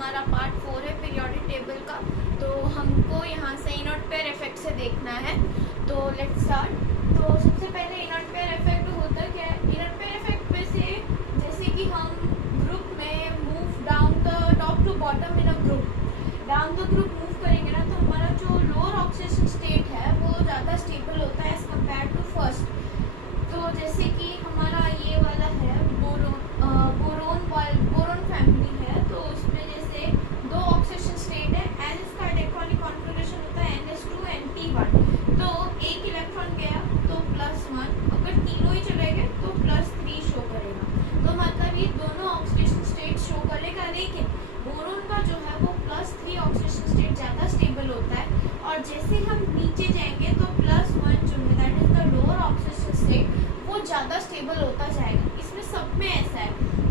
हमारा पार्ट 4 है periodic table का। तो हमको यहाँ से इनर्ट पेयर इफेक्ट से देखना है। तो लेट्स स्टार्ट। तो सबसे पहले इनर्ट पेयर इफेक्ट होता क्या है? इनर्ट पेयर इफेक्ट में से जैसे कि हम ग्रुप में move down the top to bottom in a group, down the group move करेंगे ना, तो हमारा जो लोअर ऑक्सीडेशन स्टेट है वो ज़्यादा स्टेबल होता है एज कम्पेयर टू फर्स्ट। तो जैसे कि हमारा ये वाला है बोरोन फैमिली है, तो उसमें जैसे दो ऑक्सीडेशन स्टेट है एंड इसका इलेक्ट्रॉनिक कॉन्फ़िगरेशन होता है NH2 Nt1। तो एक इलेक्ट्रॉन गया तो +1, अगर तीनों ही चले गए तो +3 शो करेगा। तो मतलब ये दोनों ऑक्सीडेशन स्टेट शो करेगा, लेकिन बोरोन का जो है वो +3 ऑक्सीडेशन स्टेट ज़्यादा स्टेबल होता है। और जैसे हम नीचे जाएंगे तो +1 जो है that is the lower oxidation state, वो ज़्यादा स्टेबल होता जाएगा। इसमें सब में ऐसा है।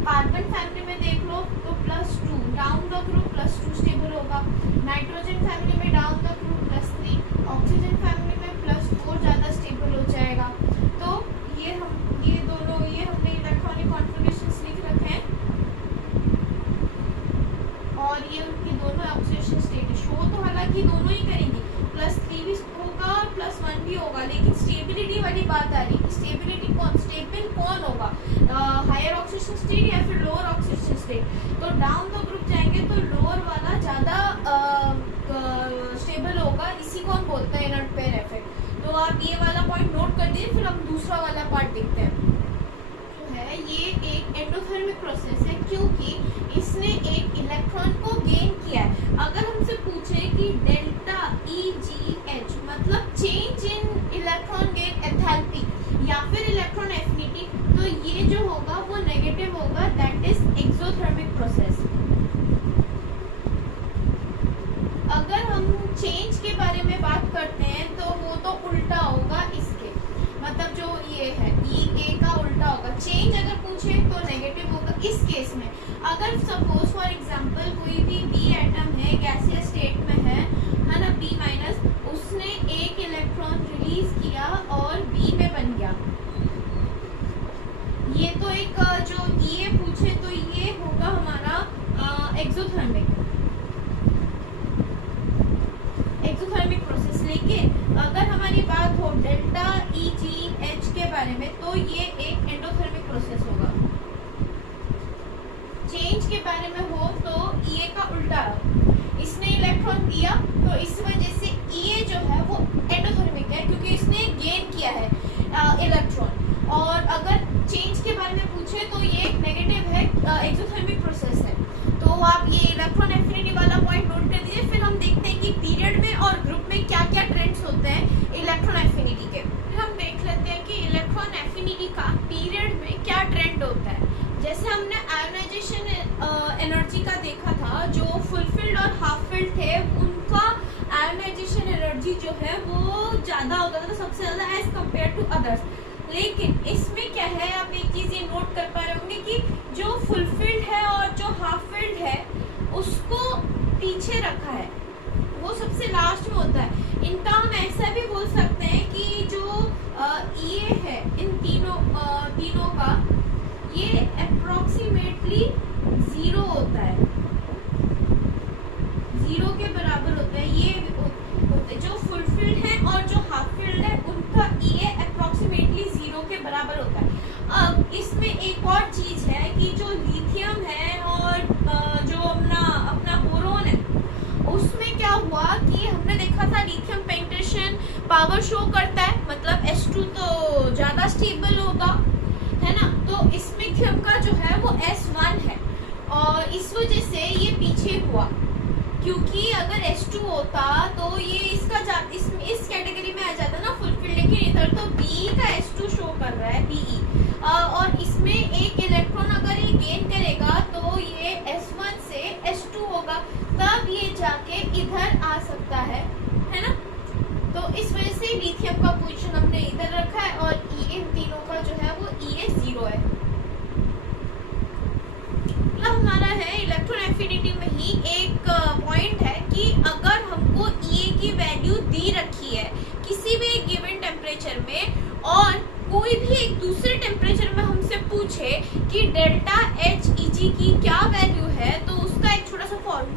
कार्बन फैमिली में देख लो तो +2 डाउन द ग्रुप +2 स्टेबल होगा। नाइट्रोजन फैमिली में down the group +3, oxygen family में +4 ज़्यादा स्टेबल हो जाएगा। तो ये हमने इलेक्ट्रॉनिक कॉन्फ़िगरेशंस लिख रखे हैं और ये उनकी दोनों ऑक्सीडेशन स्टेट शो तो हालांकि दोनों ही करेंगी, +3 भी होगा +1 भी होगा, लेकिन स्टेबिलिटी वाली बात आ रही है कि स्टेबल कौन होगा, हायर ऑक्सीडेशन स्टेट या फिर लोअर ऑक्सीडेशन स्टेट। तो डाउन द ग्रुप जाएंगे तो लोअर वाला ज़्यादा स्टेबल होगा, इसी को हम बोलते हैं इनर्ट पेयर इफेक्ट। तो आप ये वाला पॉइंट नोट कर दीजिए, फिर हम दूसरा वाला पार्ट देखते हैं। ये एक एंडोथर्मिक प्रोसेस है क्योंकि इसने एक इलेक्ट्रॉन को गेन किया है। अगर हमसे पूछे कि डेल्टा EGH मतलब change in electron gain enthalpy या फिर इलेक्ट्रॉन एफिनिटी, तो ये जो होगा वो नेगेटिव होगा, दैट इज एक्सोथर्मिक प्रोसेस। अगर हम चेंज के बारे में बात करते हैं तो वो तो उल्टा होगा इसके, मतलब जो ये है EA का उल्टा होगा। चेंज अगर पूछे तो नेगेटिव होगा इस केस में। अगर सपोज फॉर एग्जांपल कोई भी B एटम है, गैसियस स्टेट में है ना, B-, उसने एक इलेक्ट्रॉन रिलीज किया और B में बन गया। ये तो एक जो ये पूछे तो ये होगा हमारा एक्सोथर्मिक प्रोसेस। लेकिन अगर हमारी बात हो डेल्टा EGH के बारे में तो ये एक एंडोथर्मिक प्रोसेस होगा। चेंज के बारे में हो तो EA का उल्टा, इसने इलेक्ट्रॉन दिया तो इस वजह से EA जो है वो एंडोथर्मिक है क्योंकि इसने गेन किया है इलेक्ट्रॉन। और अगर चेंज के बारे में पूछे तो ये एक नेगेटिव है, एक्सोथर्मिक प्रोसेस है। तो आप ये इलेक्ट्रॉन एफिनिटी वाला पॉइंट नोट कर दीजिए। फिर हम देखते हैं कि पीरियड में और ग्रुप में क्या क्या ट्रेंड्स होते हैं इलेक्ट्रॉन एफिनिटी के। फिर हम देख लेते हैं कि इलेक्ट्रॉन एफिनिटी का पीरियड में क्या ट्रेंड होता है। जैसे हमने आयोनाइजेशन एनर्जी का देखा था, जो फुलफिल्ड और हाफ फिल्ड थे उनका आयोनाइजेशन एनर्जी जो है वो ज़्यादा होता था, सबसे ज़्यादा एज कम्पेयर टू अदर्स। लेकिन इसमें क्या है, आप एक चीज़ ये नोट कर पा रहे होंगे कि जो फुलफिल्ड है और जो हाफ फिल्ड है उसको पीछे रखा है, वो सबसे लास्ट में होता है। इनका हम ऐसा भी बोल सकते हैं कि जो EA है इन तीनों का ये अप्रोक्सीमेटली 0 होता है, 0 के बराबर होता है। ये होते जो फुलफिल्ड है और जो हाफ फिल्ड है उनका EA अप्रोक्सीमेटली 0 के बराबर होता है। अब इसमें एक और चीज़ है कि जो लिथियम है और जो अपना बोरोन है, उसमें क्या हुआ कि हमने देखा था लिथियम पेनिट्रेशन पावर शो करता है, मतलब S2 तो ज़्यादा स्टेबल होगा, है ना। तो इसमें लिथियम का जो है वो S1 है और इस वजह से ये पीछे हुआ, क्योंकि अगर S2 होता तो ये इस कैटेगरी में आ जाता ना फुलफिल्ड, लेकिन इधर तो B का S2 शो कर रहा है, BE। और इसमें एक इलेक्ट्रॉन अगर ये गेन करेगा तो ये S1 से S2 होगा, तब ये जाके इधर आ सकता है ना। तो इस वजह से लिथियम का पोजीशन हमने इधर रखा है और इन तीनों का जो है वो EA 0 है। मतलब हमारा है इलेक्ट्रॉन एफिनिटी में ही एक पॉइंट है कि अगर हमको EA की वैल्यू दी रखी है किसी भी एक गिवन टेम्परेचर में और कोई भी एक दूसरे टेम्परेचर में हमसे पूछे कि डेल्टा HEG की क्या वैल्यू है, तो उसका एक छोटा सा फॉर्मूला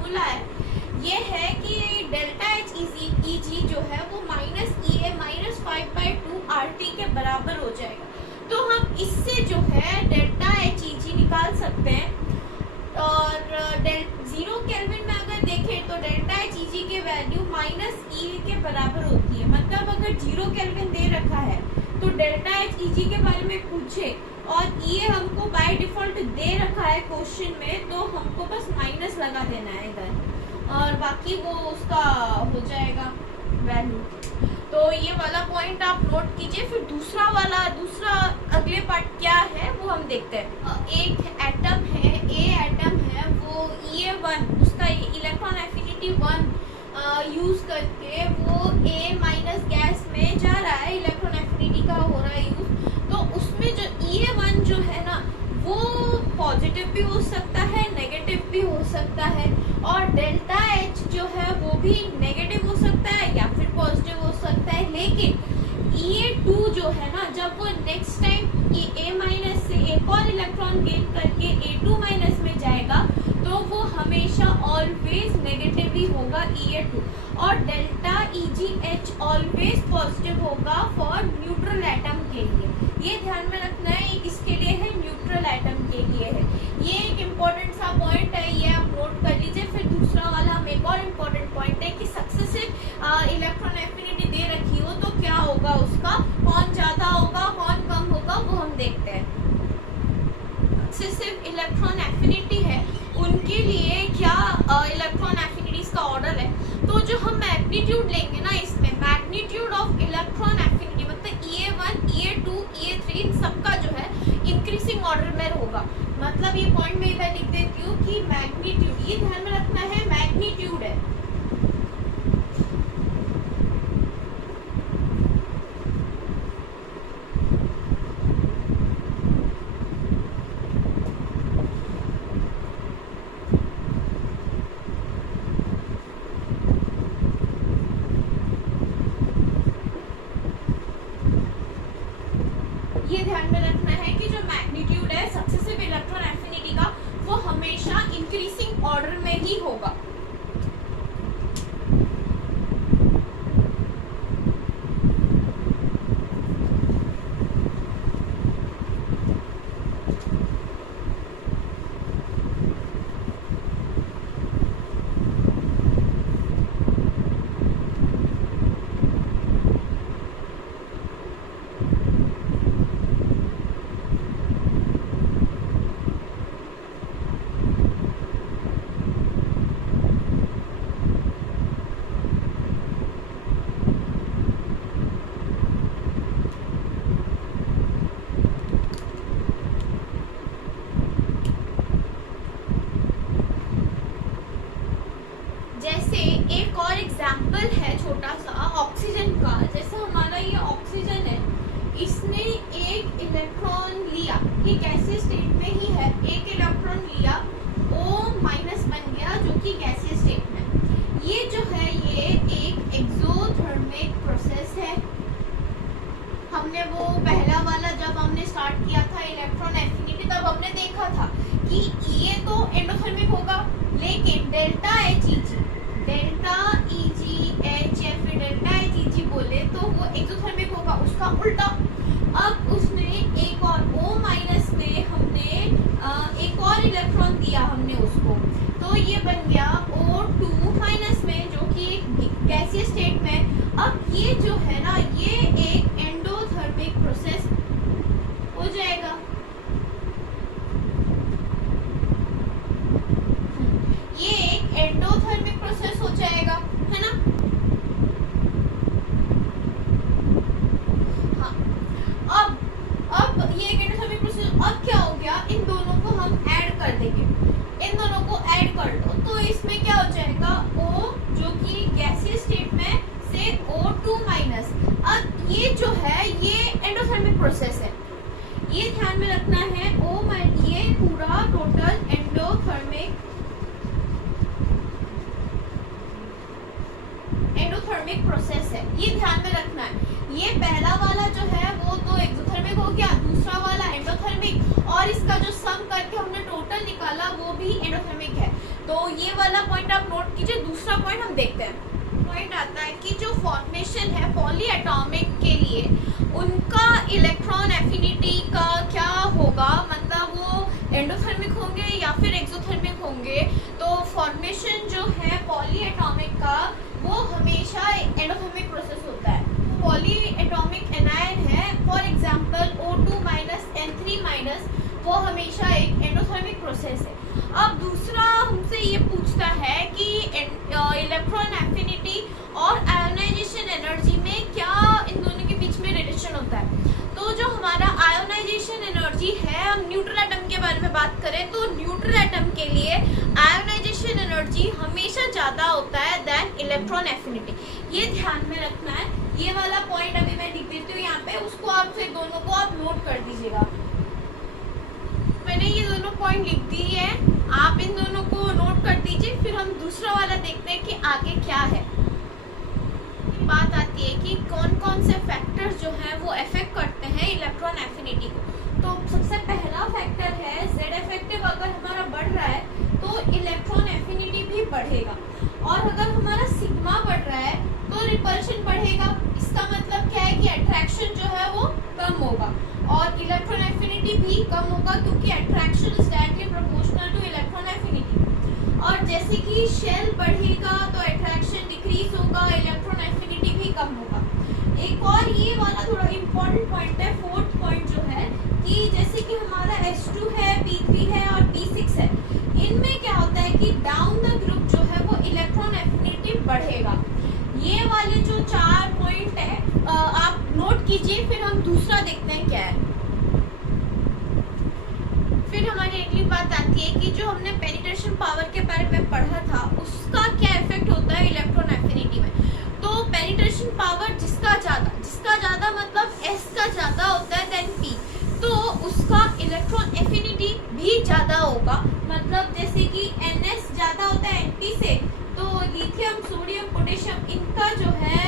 माइनस ई के बराबर होती है। मतलब अगर 0 केल्विन दे रखा है तो डेल्टा एच ईजी के बारे में पूछे और ई हमको बाय डिफॉल्ट दे रखा है क्वेश्चन में, तो हमको बस माइनस लगा देना है इधर और बाकी वो उसका हो जाएगा वैल्यू। तो ये वाला पॉइंट आप नोट कीजिए। फिर दूसरा अगले पार्ट क्या है वो हम देखते हैं। एक एटम है, ए एटम है, वो E1 उसका इलेक्ट्रॉन एफिनिटी 1 यूज करके वो ए माइनस गैस में जा रहा है, इलेक्ट्रॉन एफिनिटी का हो रहा है यूज। तो उसमें जो E1 जो है ना वो पॉजिटिव भी हो सकता है, नेगेटिव भी हो सकता है, और डेल्टा एच जो है वो भी नेगेटिव हो सकता है या फिर पॉजिटिव हो सकता है। लेकिन E2 जो है ना, जब वो नेक्स्ट टाइम ए माइनस से एक और इलेक्ट्रॉन गेन करके A2 माइनस में जाएगा तो वो हमेशा ऑलवेज नेगेटिव ही होगा E2, और डेल्टा EgH ऑलवेज पॉजिटिव होगा फॉर न्यूट्रल एटम के लिए। ये ध्यान में रखना है, किसके लिए है, न्यूट्रल एटम के लिए है। ये एक इम्पोर्टेंट सा पॉइंट है, ये आप नोट कर लीजिए। फिर दूसरा वाला हम एक और इम्पोर्टेंट पॉइंट है कि सक्सेसिव इलेक्ट्रॉन एफिनिटी दे रखी हो तो क्या होगा उसका, कौन ज्यादा होगा कौन कम होगा वो हम देखते हैं। सक्सेसिव इलेक्ट्रॉन एफिनिटी है उनके लिए क्या इलेक्ट्रॉन एफिनिटीज का ऑर्डर है। तो जो हम मैग्नीट्यूड लेंगे ना, इसमें मैग्नीट्यूड ऑफ इलेक्ट्रॉन एफिनिटी मतलब E1, E2, E3 इन सबका जो है इंक्रीजिंग ऑर्डर में होगा। मतलब ये पॉइंट में इधर लिख देती हूँ कि मैग्नीट्यूड, ये ध्यान में रखना है, मैग्नीट्यूड है। ये ध्यान में रखना है कि जो मैग्नीट्यूड है सक्सेसिव इलेक्ट्रॉन एफिनिटी का वो हमेशा इंक्रीजिंग ऑर्डर में ही होगा। जैसे एक और एग्जाम्पल है छोटा सा ऑक्सीजन का। जैसे हमारा ये ऑक्सीजन है, इसने एक इलेक्ट्रॉन लिया, ये गैसीय स्टेट में ही है, एक इलेक्ट्रॉन लिया, O माइनस बन गया जो कि गैसीय स्टेट में। ये जो है ये एक एक्सोथर्मिक प्रोसेस है। हमने वो पहला वाला जब हमने स्टार्ट किया था इलेक्ट्रॉन एफिनिटी तब हमने देखा था कि ये तो एंडोथर्मिक होगा, लेकिन डेल्टा एच या फिर डेल्टा एच बोले तो वो एक्सोथर्मिक होगा, उसका उल्टा। अब उसने एक और O माइनस में हमने एक और इलेक्ट्रॉन दिया हमने उसको, तो ये बन गया O2 माइनस में जो कि गैसीय स्टेट में। अब ये जो है ना ये एक एंडोथर्मिक प्रोसेस हो जाएगा। ये एक एंडोथर्मिक प्रोसेस हो जाएगा, है ना। हाँ, अब ये एक एंडोथर्मिक प्रोसेस। अब क्या हो गया, इन दोनों को हम ऐड कर देंगे, इन दोनों को ऐड कर दो तो इसमें क्या हो जाएगा, O जो कि गैसीय स्टेट में से O2 माइनस। अब ये जो है ये एंडोथर्मिक प्रोसेस है, ये ध्यान में रखना है। ये पूरा टोटल एंडोथर्मिक प्रोसेस है, ये ध्यान में रखना है। ये पहला वाला जो है वो तो एक्सोथर्मिक हो गया, दूसरा वाला एंडोथर्मिक, और इसका जो सम करके हमने टोटल निकाला वो भी एंडोथर्मिक है। तो ये वाला पॉइंट आप नोट कीजिए। दूसरा पॉइंट हम देखते हैं। पॉइंट आता है कि जो फॉर्मेशन है पॉली एटॉमिक के लिए उनका इलेक्ट्रॉन एफिनिटी का क्या होगा, मतलब वो एंडोथर्मिक होंगे या फिर एक्सोथर्मिक होंगे। तो फॉर्मेशन जो है पॉली एटॉमिक का वो हमें वो हमेशा एक एंडोथर्मिक प्रोसेस है। अब दूसरा हमसे ये पूछता है कि इलेक्ट्रॉन एफिनिटी और आयोनाइजेशन एनर्जी में क्या इन दोनों के बीच में रिलेशन होता है। तो जो हमारा आयोनाइजेशन एनर्जी है, हम न्यूट्रल एटम के बारे में बात करें तो न्यूट्रल एटम के लिए आयोनाइजेशन एनर्जी हमेशा ज़्यादा होता है देन इलेक्ट्रॉन एफिनिटी। ये ध्यान में रखना है। ये वाला पॉइंट अभी मैं लिख देती हूँ यहाँ पे, उसको आप फिर दोनों को आप नोट कर दीजिएगा। मैंने ये दोनों पॉइंट लिख दी है, आप इन दोनों को नोट कर दीजिए। फिर हम दूसरा वाला देखते हैं कि आगे क्या है। बात आती है कि कौन कौन से फैक्टर्स जो हैं वो अफेक्ट करते हैं इलेक्ट्रॉन एफिनिटी को। तो सबसे पहला फैक्टर है जेड इफेक्टिव। अगर हमारा बढ़ रहा है तो इलेक्ट्रॉन एफिनिटी भी बढ़ेगा, और अगर हमारा सिग्मा बढ़ रहा है तो रिपल्शन बढ़ेगा। इसका मतलब क्या है कि अट्रैक्शन जो है वो कम होगा और इलेक्ट्रॉन एफिनिटी भी कम होगा, क्योंकि attraction is directly proportional two electron affinity. और जैसे कि शेल बढ़ेगा तो अट्रैक्शन डिक्रीज होगा, इलेक्ट्रॉन एफिनिटी भी कम होगा। एक और ये वाला थोड़ा इम्पोर्टेंट पॉइंट है, फोर्थ पॉइंट जो है कि जैसे कि हमारा H2 है, P3 है और P6 है, इनमें क्या होता है कि डाउन द ग्रुप जो है वो इलेक्ट्रॉन एफिनिटी बढ़ेगा। ये वाले जो 4 पॉइंट है आप नोट कीजिए। फिर हम दूसरा देखते हैं क्या है। फिर हमारी अगली बात आती है कि जो हमने पेनिट्रेशन पावर के बारे में पढ़ा था, उसका क्या इफेक्ट होता है इलेक्ट्रॉन एफिनिटी में। तो पेनिट्रेशन पावर जिसका ज़्यादा मतलब S का ज़्यादा होता है देन P, तो उसका इलेक्ट्रॉन एफिनिटी भी ज़्यादा होगा। मतलब जैसे कि NS ज़्यादा होता है NP से, तो लिथियम, सोडियम, पोटेशियम इनका जो है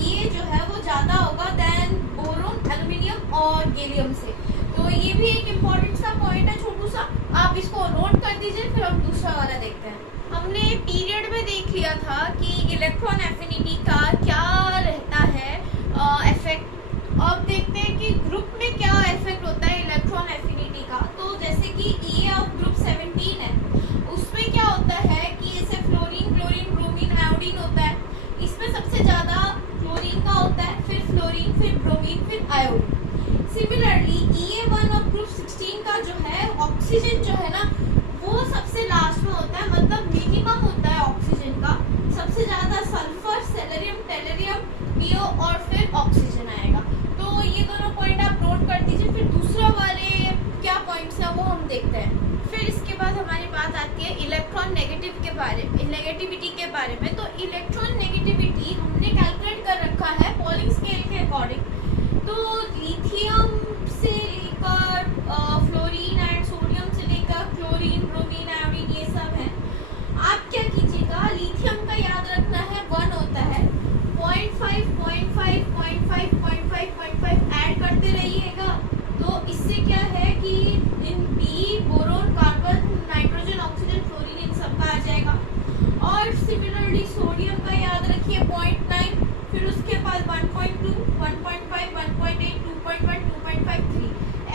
ये जो है वो ज़्यादा होगा देन बोरोन, एल्युमिनियम और गैलियम से। तो ये भी एक इम्पॉर्टेंट सा पॉइंट है, छोटू सा, आप इसको नोट कर दीजिए। फिर हम दूसरा वाला देखते हैं। हमने पीरियड में देख लिया था कि इलेक्ट्रॉन एफिनिटी का क्या रहता है इफेक्ट। अब देखते हैं कि ग्रुप में क्या इफेक्ट होता है इलेक्ट्रॉन एफिनिटी का। तो जैसे कि E ऑफ ग्रुप 17 है, उसमें क्या होता है कि जैसे फ्लोरीन, क्लोरीन, ब्रोमीन, आयोडीन होता है। इसमें सबसे ज़्यादा फ्लोरीन का होता है, फिर फ्लोरीन, फिर ब्रोमीन, फिर iodine. Similarly E1 of group 16 का जो है ऑक्सीजन जो है ना, वो सबसे लास्ट में होता है, मतलब मिनिमम होता है ऑक्सीजन का। सबसे ज़्यादा सल्फर, सेलेरियम, टेलेरियम, पीओ और फिर ऑक्सीजन आएगा। तो ये दोनों पॉइंट आप नोट कर दीजिए। फिर दूसरा वाले क्या पॉइंट्स हैं वो हम देखते हैं। फिर इसके बाद हमारी बात आती है इलेक्ट्रॉन नेगेटिविटी के बारे में। तो इलेक्ट्रॉन नेगेटिविटी हमने कैलकुलेट कर रखा है पॉलिंग स्केल के अकॉर्डिंग। तो लिथियम से लेकर फ्लोरीन एंड सोडियम से लेकर क्लोरीन, ब्रोमीन, आयोडीन, ये सब है। आप क्या कीजिएगा, लिथियम का याद रखना है 1 होता है, 0.5, 0.5, 0.5, 0.5, 0.5 ऐड करते रहिएगा। तो इससे क्या है कि इन B, boron, carbon, nitrogen, oxygen, fluorine इन सब का आ जाएगा। और सिमिलरली सोडियम का याद रखिए 0.9, फिर उसके बाद 1.2, 1.5, 1.8, 2.1, 2.5, 3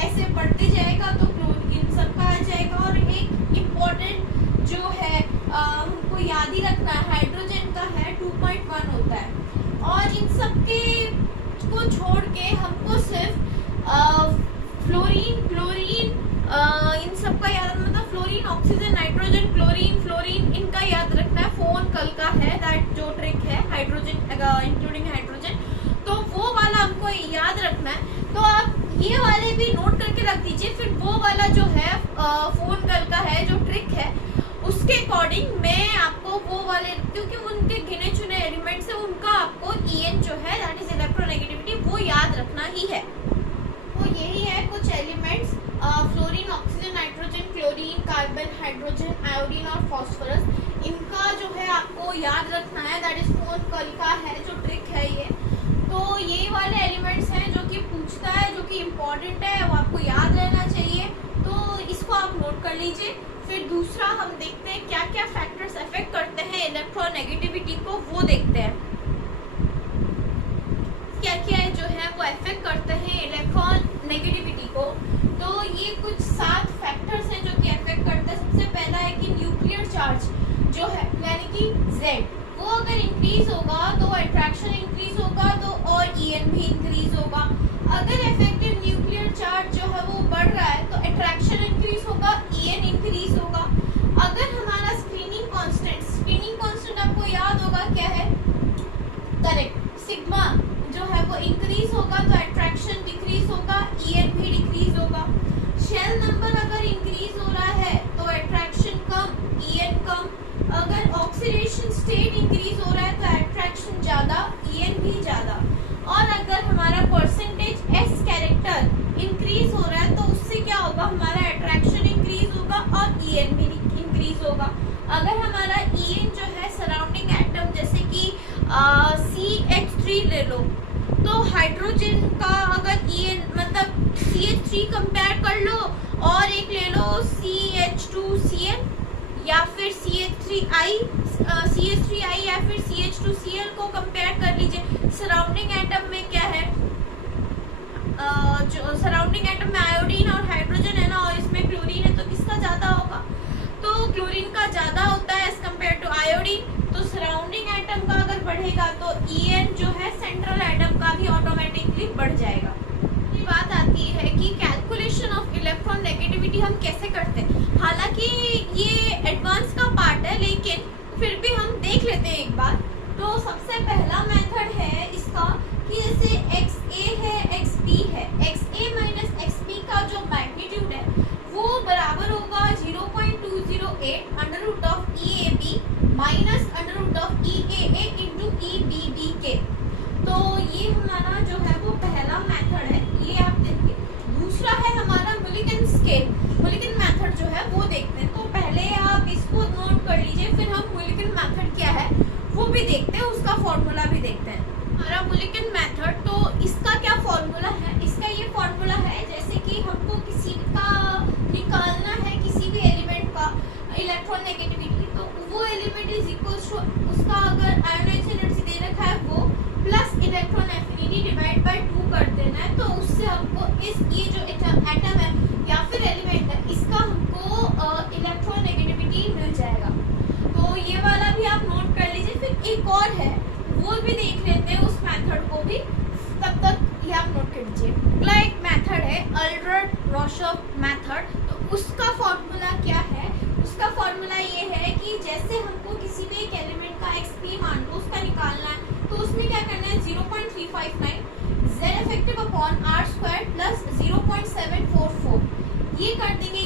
ऐसे बढ़ते जाएगा। तो क्लोरीन सब का आ जाएगा। और एक इम्पॉर्टेंट जो है हमको याद ही रखना है, हाइड्रोजन का है 2.1 होता है। और इन सब के को छोड़ के हमको सिर्फ फ्लोरीन, क्लोरीन, इन सब का याद, मतलब fluorine, oxygen, nitrogen, chlorine, fluorine इनका याद रखना है। फोन कल का है दैट जो ट्रिक है, हाइड्रोजन इंक्लूडिंग हाइड्रोजन, तो वो वाला हमको याद रखना है। तो आप ये वाले भी नोट करके रख दीजिए। फिर वो वाला जो है फोन कल का है जो ट्रिक है, उसके अकॉर्डिंग मैं आपको वो वाले, क्योंकि उनके गिने चुने एलिमेंट्स है, उनका आपको EN जो है दैट इज इलेक्ट्रोनेगेटिविटी वो याद रखना ही है। तो यही है कुछ elements, fluorine, oxygen, nitrogen, chlorine, carbon, hydrogen, iodine और फॉस्फोरस। इनका जो है आपको याद रखना है, दैट इज फोन कल का है जो ट्रिक है ये। तो ये वाले एलिमेंट्स हैं जो कि पूछता है, जो कि इम्पोर्टेंट है, वो आपको याद रहना चाहिए। तो इसको आप नोट कर लीजिए। फिर दूसरा हम देखते हैं क्या क्या फैक्टर्स अफेक्ट करते हैं इलेक्ट्रोनेगेटिविटी को, वो देखते हैं क्या क्या जो है वो अफेक्ट करते हैं इलेक्ट्रॉन नेगेटिविटी को। तो ये कुछ 7 फैक्टर्स हैं जो कि अफेक्ट करते हैं। सबसे पहला है कि न्यूक्लियर चार्ज जो है, यानी कि Z, वो अगर इंक्रीज होगा तो अट्रैक्शन इंक्रीज होगा, तो और EN भी इंक्रीज होगा। अगर इफेक्टिव न्यूक्लियर चार्ज जो है वो बढ़ रहा है तो अगर हमारा En जो है सराउंडिंग एटम जैसे कि CH3 ले लो, तो हाइड्रोजन का अगर En मतलब CH3 कंपेयर कर लो और एक ले लो CH2Cl या फिर CH3I या फिर CH2Cl को कंपेयर कर लीजिए। सराउंडिंग एटम में क्या है, जो सराउंडिंग एटम में आयोडीन और हाइड्रोजन है ना, और इसमें क्लोरीन है, तो किसका ज़्यादा होगा? तो क्लोरीन का ज़्यादा होता है एज कम्पेयर टू आयोडीन। तो सराउंडिंग एटम का अगर बढ़ेगा तो En जो है सेंट्रल एटम का भी ऑटोमेटिकली बढ़ जाएगा। ये बात आती है कि कैलकुलेशन ऑफ इलेक्ट्रॉन नेगेटिविटी हम कैसे करते हैं। हालांकि ये एडवांस का पार्ट है, लेकिन फिर भी हम देख लेते हैं एक बार। तो सबसे पहला मेथड है इसका कि जैसे XA है XB है, XA माइनस XB का जो मैग्नीट्यूड है वो बराबर होगा 0.208 under root of EAB minus under root of EAA into EBB के। तो ये हमारा जो है वो पहला मेथड है, ये आप देखिए। दूसरा है हमारा मुलिकन स्केल, मुलिकन मेथड जो है वो देखते हैं। तो पहले आप इसको नोट कर लीजिए, फिर हम मुलिकन मेथड क्या है वो भी देखते हैं, उसका फॉर्मूला भी देखते हैं। हमारा मुलिकन मेथड, तो इसका क्या फॉर्मूला है? इसका ये फॉर्मूला है जैसे कि हमको किसी का निकालना है किसी भी एलिमेंट का इलेक्ट्रॉन नेगेटिविटी, तो वो एलिमेंट इज इक्वल टू उसका अगर आयोनाइजेशन एनर्जी दे रखा है वो plus electron affinity divide by 2 कर देना है। तो उससे हमको ये जो एटम है या फिर एलिमेंट है इसका हमको इलेक्ट्रॉन नेगेटिविटी मिल जाएगा। तो ये वाला भी आप नोट कर लीजिए। फिर एक और है वो भी देख लेते हैं, उस मेथड को भी, तब तक ये आप नोट कर लीजिए। अगला एक मेथड है अल्ट्रा-रॉशॉफ मेथड। तो उसका फॉर्मूला क्या है? उसका फॉर्मूला ये है कि जैसे हमको किसी भी एक एलिमेंट का XP मान लो उसका निकालना है, तो उसमें क्या करना है 0.359 Z effective upon R² plus 0.744 ये कर देंगे।